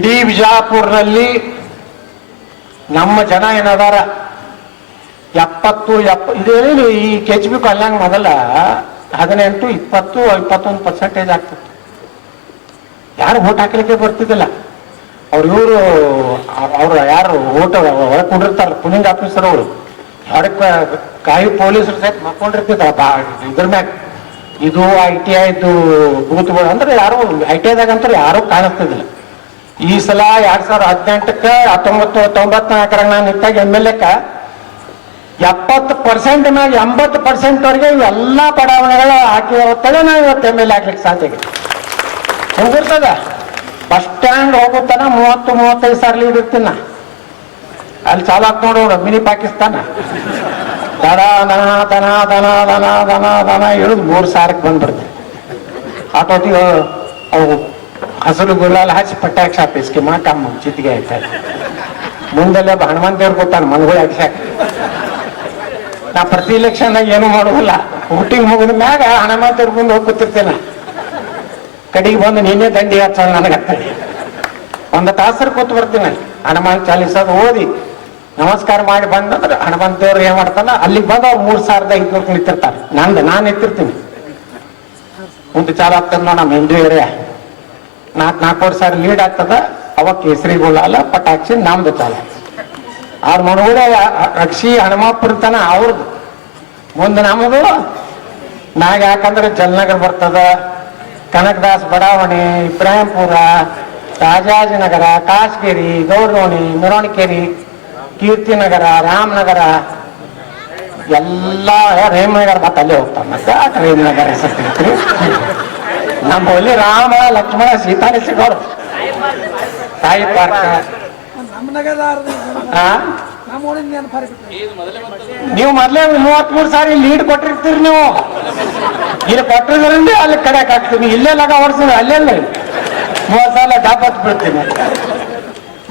ಇಡೀ ಬಿಜಾಪುರದಲ್ಲಿ ನಮ್ಮ ಜನ ಏನದಾರ ಎಪ್ಪತ್ತು, ಎಪ್ಪ ಇದೇನು ಈ ಕೆ ಜಿ ಬಿ ಕಲ್ಯಾಣ ಮೊದಲ ಹದಿನೆಂಟು, ಇಪ್ಪತ್ತು, ಇಪ್ಪತ್ತೊಂದು ಪರ್ಸೆಂಟೇಜ್ ಆಗ್ತಿತ್ತು. ಯಾರು ಓಟ್ ಹಾಕ್ಲಿಕ್ಕೆ ಬರ್ತಿದ್ದಿಲ್ಲ. ಅವ್ರು ಇವರು, ಅವ್ರು ಯಾರು ಓಟ್ ಒಳಗೆ ಕುಂಡಿರ್ತಾರ ಪುಲಿಂಗ್ ಆಫೀಸರ್ ಅವರು. ಹೊರಕ್ಕೆ ಕಾಯಿ ಪೊಲೀಸರು ಸಹಿತ ಮಕ್ಕೊಂಡಿರ್ತಿದ್ರ ಬಾ, ಇದ್ರ ಮ್ಯಾಗ. ಇದು ಐ ಟಿ ಐದು ಬೂತ್ಗಳು, ಅಂದ್ರೆ ಯಾರು, ಐ ಟಿ ಐದಾಗ ಅಂತ ಯಾರು ಕಾಣಿಸ್ತಿದ್ದಿಲ್ಲ. ಈ ಸಲ ಎರಡ್ ಸಾವಿರದ ಹದಿನೆಂಟಕ್ಕೆ ಹತ್ತೊಂಬತ್ತು ತೊಂಬತ್ನಾಲ್ಕರಾಗ ನಾನು ಇಟ್ಟಾಗ ಎಂ ಎಲ್ ಎಕ್ಕ, ಎಪ್ಪತ್ತು ಪರ್ಸೆಂಟ್ ಮ್ಯಾಗ ಎಂಬತ್ತು ಪರ್ಸೆಂಟ್ ವರೆಗೆ ಇವೆಲ್ಲ ಬಡಾವಣೆಗಳು ಹಾಕಿರೋತ್ತಲೇ ನಾವು ಇವತ್ತು ಎಂ ಎಲ್ ಎ ಹಾಕ್ಲಿಕ್ಕೆ ಸಾಧ್ಯ ಹೆಂಗಿರ್ತದ? ಬಸ್ ಸ್ಟ್ಯಾಂಡ್ ಹೋಗುತ್ತಾನ, ಮೂವತ್ತು, ಮೂವತ್ತೈದು ಸಾವಿರ ಲೀಡ್ ಇರ್ತೀನ ನಾ. ಅಲ್ಲಿ ಚಾಲು ಹಾಕಿ ನೋಡು ಮಿನಿ ಪಾಕಿಸ್ತಾನ. ದನ ದನ ದನ ದನ ದನ ದನ ದನ, ಇಳಿದು ಮೂರು ಸಾವಿರಕ್ಕೆ ಬಂದ್ಬಿಡ್ತೀನಿ. ಆಟೋಟಿ ಅವು ಹಸಿರು ಗುಲಾಲ್ ಹಚ್ಚಿ ಪಟ್ಟಾಕ್ ಶಾಪಿಸ್ಕೆ ಮಾ ಕಮ್ಮ ಚಿತ್ತಿಗೆ ಆಯ್ತಾ ಮುಂದೆಲ್ಲ ದೇವ್ರು ಗೊತ್ತಾನ ಮನ್ಗಳು ಹಾಕ್ಸಾಕ ನಾ ಪ್ರತಿ ಇಲೆಕ್ಷನ್ದಾಗ ಏನು ಮಾಡೋದಿಲ್ಲ. ಊಟಿಗೆ ಮುಗಿದ ಮ್ಯಾಗ ಹನುಮಾನ್ ದೇವ್ರ ಮುಂದೆ ಹೋಗಿ ಕೂತಿರ್ತೇನೆ. ಕಡೆಗೆ ಬಂದು ನಿನ್ನೆ ದಂಡಿ ಹಚ್ಚ ನನಗತ್ತಳಿ ಒಂದು ತಾಸರು ಕೂತ್ ಬರ್ತೀನಿ. ಹನುಮಾನ್ ಚಾಲೀಸದ ಓದಿ ನಮಸ್ಕಾರ ಮಾಡಿ ಬಂದಂದ್ರೆ ಹನುಮಂತ ದೇವ್ರು ಏನ್ ಮಾಡ್ತಾನ? ಅಲ್ಲಿಗೆ ಬಂದು ಅವ್ರು ಮೂರ್ ಸಾವಿರದ ಐದ್ನೂರ್ ನಿಂತಿರ್ತಾರೆ. ನಂದು ನಾನು ನಿಂತಿರ್ತೀನಿ. ಮುಂದೆ ಚಾಲು ಆಗ್ತಾನ ನೋಡ ನಮ್ಮ ಹಿಂದೂ ಏರಿಯಾ ನಾಲ್ಕು ನಾಲ್ಕೂವರೆ ಸಾವಿರ ಲೀಡ್ ಆಗ್ತದ ಅವಾಗ ಕೇಸರಿ ಗುಲಾಲ ಪಟಾಕ್ಷಿ ನಮ್ದು ಚಾಲ ಅವ್ರ ಮನಗೂಡ ಹನುಮಾಪುರ ತನ ಅವ್ರದ್ದು ಮುಂದೆ ನಮ್ಮದು ನಾಗ ಯಾಕಂದ್ರೆ ಜಲ್ನಗರ್ ಬರ್ತದ, ಕನಕದಾಸ್ ಬಡಾವಣೆ, ಇಬ್ರಾಹಿಂಪುರ ರಾಜಾಜಿನಗರ ಕಾಶ್ಗೇರಿ ಗೌರ್ನೋಣಿ ಮೆರವಣಿಕೇರಿ ಕೀರ್ತಿನಗರ, ರಾಮನಗರ. ಎಲ್ಲ ರೇಮನಗರ ಮತ್ತೆ ಅಲ್ಲೇ ಹೋಗ್ತಾನೆ ಮತ್ತೆ. ರೇಮನಗರ ಹೆಸರು ನಮ್ಮ ಬಳಿ ರಾಮ ಲಕ್ಷ್ಮಣ ಸೀತಾನೆ ಸಿಗೋರು ತಾಯಿ ಪಾರ್ಕ. ನೀವು ಮೊದಲೇ ಮೂವತ್ತ್ ಮೂರು ಸಾರಿ ಲೀಡ್ ಕೊಟ್ಟಿರ್ತೀರಿ ನೀವು. ಇಲ್ಲಿ ಕೊಟ್ಟಿದ್ರಿಂದ ಅಲ್ಲಿ ಕಡೆ ಹಾಕ್ತೀನಿ. ಇಲ್ಲೇ ಲಗ ಹೊಡ್ಸಿದ್ರೆ ಅಲ್ಲೇ ಮೂವತ್ತು ಸಾಲ ದಾಪತ್ ಬಿಡ್ತೀನಿ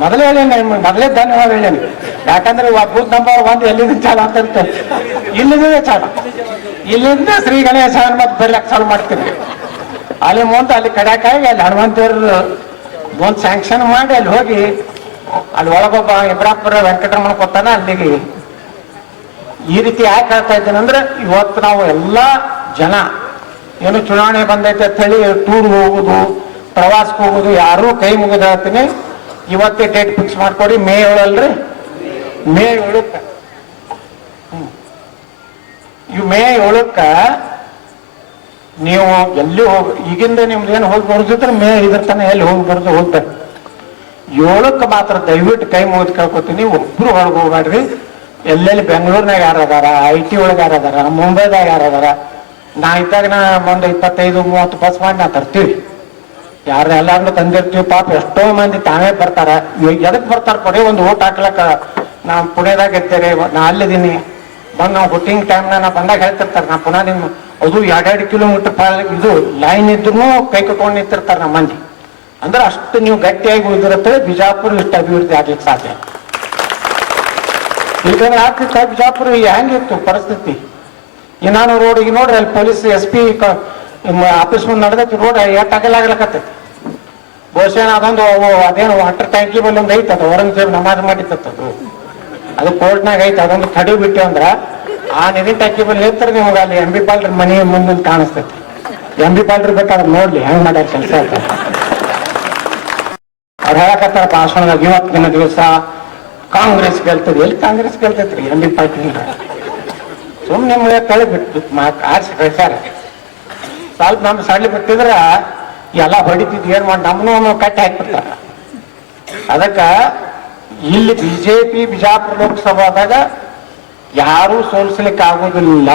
ಮೊದಲೇ ಹೇಳೇನೆ ಮೊದಲೇ ಧನ್ಯವಾದ ಹೇಳೇನೆ. ಯಾಕಂದ್ರೆ ಬೂತ್ ನಂಬರ್ ಒಂದು ಎಲ್ಲಿಂದ ಚಾಲ ಅಂತ ಇರ್ತೇನೆ ಇಲ್ಲಿಂದ ಚಾಲ. ಇಲ್ಲಿಂದ ಶ್ರೀ ಗಣೇಶ ಮತ್ತೆ ಬರ್ಲಕ್ಕೆ ಚಾಲು ಮಾಡ್ತೀನಿ. ಅಲ್ಲಿ ಮುಂದೆ ಅಲ್ಲಿ ಕಡಾಕಾಗಿ ಅಲ್ಲಿ ಹನುಮಂತೇವ್ರ ಒಂದು ಸ್ಯಾಂಕ್ಷನ್ ಮಾಡಿ ಅಲ್ಲಿ ಹೋಗಿ, ಅಲ್ಲಿ ಒಳಗೊಬ್ಬ ಇಬ್ರಾಪುರ ವೆಂಕಟರಮಣ ಕೊತ್ತಾನ ಅಲ್ಲಿಗೆ. ಈ ರೀತಿ ಯಾಕೆ ಹೇಳ್ತಾ ಇದ್ದೇನೆ ಇವತ್ತು ನಾವು ಎಲ್ಲ ಜನ, ಏನು ಚುನಾವಣೆ ಬಂದೈತೆ ಅಂತ ಹೇಳಿ ಟೂರ್ ಹೋಗುದು, ಪ್ರವಾಸಕ್ಕೆ ಹೋಗುದು, ಯಾರೂ ಕೈ ಮುಗಿದ ಹೇಳ್ತೀನಿ. ಇವತ್ತೇ ಡೇಟ್ ಫಿಕ್ಸ್ ಮಾಡ್ಕೊಡಿ, ಮೇ ಏಳಲ್ರಿ? ಮೇ ಏಳಕ್ಕ. ಇವ್ ಮೇ ಏಳಕ್ಕ ನೀವು ಎಲ್ಲಿ ಹೋಗಿ, ಈಗಿಂದ ನಿಮ್ದು ಏನು ಹೋಗಿ ಬರೋದಿದ್ರೆ ಮೇ ಇದ್ರ ತನ ಎಲ್ಲಿ ಹೋಗಿ ಬರ್ದು ಹೋಗ್ಬೇಕು ಏಳಕ್ಕೆ ಮಾತ್ರ ದಯವಿಟ್ಟು ಕೈ ಮುಗಿದು ಕೇಳ್ಕೊತೀನಿ ಒಬ್ರು ಹೊರಗೆ ಹೋಗ್ಬೇಡ್ರಿ ಎಲ್ಲೆಲ್ಲಿ ಬೆಂಗಳೂರಿನಾಗ ಯಾರು ಅದಾರ ಐ ಟಿ ಒಳಗೆ ಯಾರು ಅದಾರ ಮುಂಬೈದಾಗ ಯಾರು ಅದಾರ ನಾ ಇದ್ದಾಗ ನಾ ಒಂದು ಇಪ್ಪತ್ತೈದು, ಮೂವತ್ತು ಬಸ್ ಮಾಡಿ ನಾ ತರ್ತೀವಿ. ಯಾರು ಎಲ್ಲಾರನ್ನು ತಂದಿರ್ತೀವಿ, ಪಾಪ ಎಷ್ಟೋ ಮಂದಿ ತಾವೇ ಬರ್ತಾರ. ಎದಕ್ಕೆ ಬರ್ತಾರ ಕೊಡಿ, ಒಂದು ಊಟ ಹಾಕ್ಲಕ್ಕ. ನಾ ಪುಣೆದಾಗ ಇರ್ತೇವೆ ನಾ ಅಲ್ಲಿದ್ದೀನಿ. ಬಂದು ನಾವು ಹುಟ್ಟಿಂಗ್ ಟೈಮ್ನ ನಾ ಬಂದಾಗ ಹೇಳ್ತಿರ್ತಾರೆ, ನಾ ಪುನಃ ನಿಮ್ಮ ಅದು ಎರಡೆರಡು ಕಿಲೋಮೀಟರ್ ಪಾಲ್ ಇದು ಲೈನ್ ಇದ್ರು ಕೈ ಕಟ್ಕೊಂಡು ನಿಂತಿರ್ತಾರೆ ನಮ್ಮ ಮಂದಿ. ಅಂದ್ರೆ ಅಷ್ಟು ನೀವು ಗಟ್ಟಿಯಾಗಿ ಉಳಿದಿರುತ್ತೆ, ಬಿಜಾಪುರ ಇಷ್ಟು ಅಭಿವೃದ್ಧಿ ಆಗ್ಲಿಕ್ಕೆ ಸಾಧ್ಯ. ಈಗ ಆಗ್ತಿತ್ತ, ಬಿಜಾಪುರ ಹೆಂಗಿತ್ತು ಪರಿಸ್ಥಿತಿ. ಇನ್ನಾನು ನಾನು ರೋಡ್ ಈಗ ನೋಡ್ರಿ, ಅಲ್ಲಿ ಪೊಲೀಸ್, ಎಸ್ ಪಿ ಆಫೀಸ್ ಮುಂದೆ ನಡೆದೈತಿ, ರೋಡ್ ಎಷ್ಟು ಆಗ್ಲಕತ್ತೈತಿ. ಬಹುಶಃ ಅದೊಂದು ಅದೇನು ವಾಟರ್ ಟ್ಯಾಂಕಿ ಮೇಲೆ ಒಂದು ಐತೆ ಅದು ಔರಂಗಜೇಬ್ ನಮಾಜ್ ಮಾಡಿತ್ತದು. ಅದು ಕೋರ್ಟ್ನಾಗ ಐತೆ, ಅದೊಂದು ತಡಿ ಬಿಟ್ಟು ಅಂದ್ರ ಆ ನಿಧಿ ಟಾಕಿ ಬಲ್ಲಿ ನಿಮ್ಗೆ ಅಲ್ಲಿ ಎಂ ಬಿ ಪಾಲ್ರ ಮನೆ ಮುಂದೆ ಕಾಣಿಸ್ತೈತಿ. ಎಂ ಬಿ ಪಾಲ್ರ ಬೇಕಾದ್ರೆ ನೋಡ್ಲಿ, ಹೆಂಗ್ ಮಾಡ್ಯಾರ ಕೆಲಸ ಅಂತ. ಅವ್ರು ಹೇಳಕತ್ತಾರ ಭಾಷಣದಾಗ ಇವತ್ತಿನ ದಿವಸ ಕಾಂಗ್ರೆಸ್ ಗೆಲ್ತದೆ. ಎಲ್ಲಿ ಕಾಂಗ್ರೆಸ್ ಗೆಲ್ತೈತ್ರಿ ಎಂ ಬಿ ಪಾಟೀಲ್ ಸುಮ್ಮನೆ ನಿಮ್ಗೆ ತಳಿ ಬಿಟ್ಟು ಮಾತು ಆರ್ಸಿ ಕಳ್ಸ್ಯಾರ. ಸ್ವಲ್ಪ ನಮ್ ಸಡ್ಲಿ ಬಿಟ್ಟಿದ್ರ ಎಲ್ಲ ಹೊಡಿತಿದ್ ಏನ್ ಮಾಡಿ ನಮ್ಮನು ಕಟ್ಟಿ ಹಾಕ್ಬಿಡ್ತಾರ. ಅದಕ್ಕ ಇಲ್ಲಿ ಬಿಜೆಪಿ ಬಿಜಾಪುರ ಲೋಕಸಭಾದಾಗ ಯಾರು ಸೋಲಿಸ್ಲಿಕ್ಕೆ ಆಗೋದಿಲ್ಲ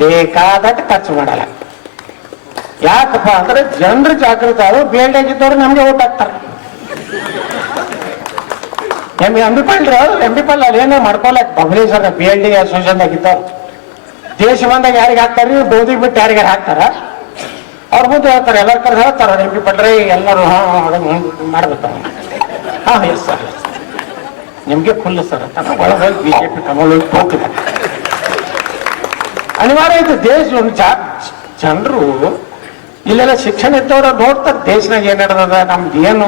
ಬೇಕಾದಟ್ಟು ಖರ್ಚು ಮಾಡಲ್ಲ. ಯಾಕಪ್ಪ ಅಂದ್ರೆ ಜನರು ಜಾಗೃತ ಅವರು ಬೇಡಾಗಿದ್ದವ್ರು ನಮ್ಗೆ ಓಟ್ ಹಾಕ್ತಾರೆ. ಎಂ ಎಂ ಬಿ ಪಾಲ್ ಎಂ ಬಿ ಪಾಲ್ ಅಲ್ಲಿ ಏನೋ ಮಾಡ್ಕೊಳಕ್ Babaleshwar B L D association ಆಗಿದ್ದವ್ರು ದೇಶ ಬಂದಾಗ ಯಾರಿಗೆ ಹಾಕ್ತಾರ? ಬೋಧಿ ಬಿಟ್ಟು ಯಾರಿಗಾರು ಹಾಕ್ತಾರ? ಅವ್ರ ಮುಂದೆ ಹೇಳ್ತಾರೆ, ಎಲ್ಲರ ಕಡೆ ಹೇಳ್ತಾರ, ಎಂ ಪಿ ಪಟ್ರೆ ಎಲ್ಲರೂ ಮಾಡ್ಬೇಕು. ಹಾ ಎಸ್ ಸರ್ ನಿಮ್ಗೆ ಫುಲ್ ಸರ್ ಒಳಗೆ ಬಿಜೆಪಿ ಕಮಲ್ ಹೋಗ್ತದೆ ಅನಿವಾರ್ಯ ಇದು ದೇಶ ಒಂದು ಜನರು ಇಲ್ಲೆಲ್ಲ ಶಿಕ್ಷಣ ಇದ್ದವ್ರ ನೋಡ್ತಾರೆ ದೇಶನಾಗ ಏನ್ ನಡೆದದ, ನಮ್ದು ಏನು